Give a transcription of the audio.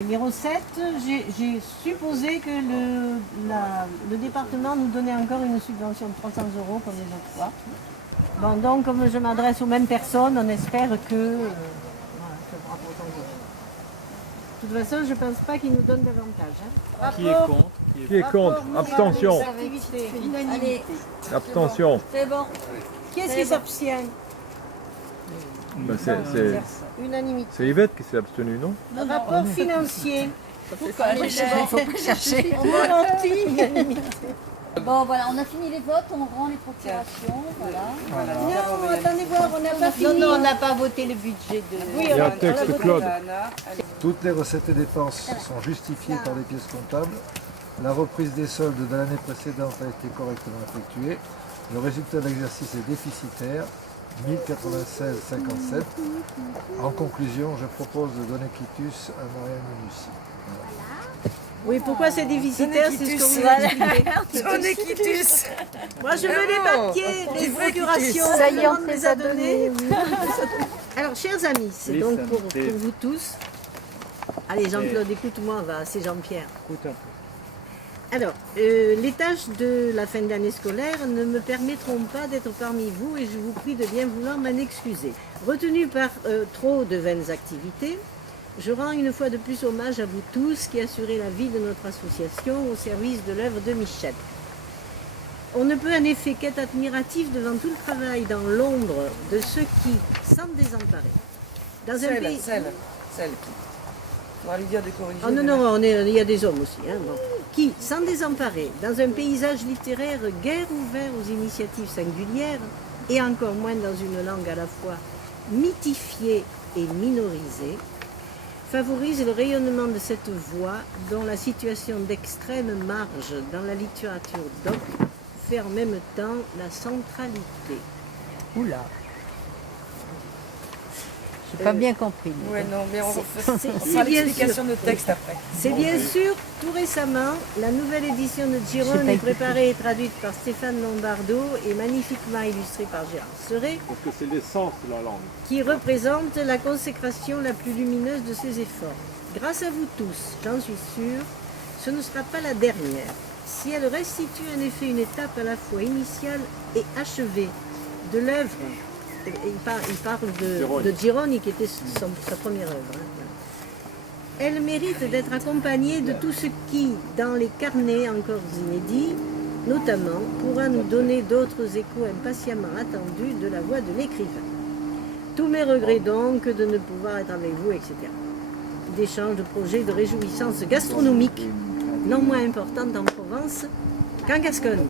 Numéro 7, j'ai supposé que le département nous donnait encore une subvention de 300 € comme les autres fois. Bon, donc, comme je m'adresse aux mêmes personnes, on espère que voilà, ça fera 300 €. De toute façon, je ne pense pas qu'ils nous donnent davantage. Hein. Qui est contre? Qui est contre? Abstention. Allez, Abstention. C'est bon. qui est-ce qui s'abstient? Ben, Unanimité. c'est Yvette qui s'est abstenue, non? Rapport financier. Il faut pas chercher. On ralentit, unanimité. Bon, voilà, on a fini les votes, on rend les procurations, voilà. Non, attendez voir, on n'a pas fini. Non, on n'a pas voté le budget de... Oui, Il y a un on texte, voté. Claude. Toutes les recettes et dépenses sont justifiées par les pièces comptables. La reprise des soldes de l'année précédente a été correctement effectuée. Le résultat de l'exercice est déficitaire, 1096,57. En conclusion, je propose de donner quitus à Marianne Minussi. Oui, pourquoi c'est déficitaire, c'est ce que vous avez expliqué. Moi, je veux les papiers, les procurations. Ça y est, on tout le monde les les a a donnés. Alors, chers amis, c'est Les donc pour samedis. vous tous. Allez, Jean-Claude, écoute-moi, va, c'est Jean-Pierre. Écoute un peu. Alors, les tâches de la fin de l'année scolaire ne me permettront pas d'être parmi vous et je vous prie de bien vouloir m'en excuser. Retenu par trop de vaines activités, je rends une fois de plus hommage à vous tous qui assurez la vie de notre association au service de l'œuvre de Michel. On ne peut en effet qu'être admiratif devant tout le travail dans l'ombre de ceux qui, sans désemparer, dans un pays... Celle qui. On va lui dire de corriger. Oh non, non, il y a des hommes aussi. Hein, bon. Qui, sans désemparer, dans un paysage littéraire guère ouvert aux initiatives singulières, et encore moins dans une langue à la fois mythifiée et minorisée, favorise le rayonnement de cette voix dont la situation d'extrême marge dans la littérature doc fait en même temps la centralité. Oula. J'ai pas bien compris. Ouais, non, mais on c'est fera bien l'explication de texte après. C'est bien sûr, tout récemment, la nouvelle édition de Gironde pas est écouté. préparée et traduite par Stéphane Lombardo et magnifiquement illustrée par Gérard Serret, Parce que c'est l'essence de la langue. qui représente la consécration la plus lumineuse de ses efforts. Grâce à vous tous, j'en suis sûre, ce ne sera pas la dernière. Si elle restitue en effet une étape à la fois initiale et achevée de l'œuvre, il parle de Gironi qui était sa première œuvre. Hein. Elle mérite d'être accompagnée de tout ce qui, dans les carnets encore inédits, notamment, pourra nous donner d'autres échos impatiemment attendus de la voix de l'écrivain. Tous mes regrets donc de ne pouvoir être avec vous, etc. D'échanges, de projets, de réjouissances gastronomiques, non moins importantes en Provence qu'en Gascogne.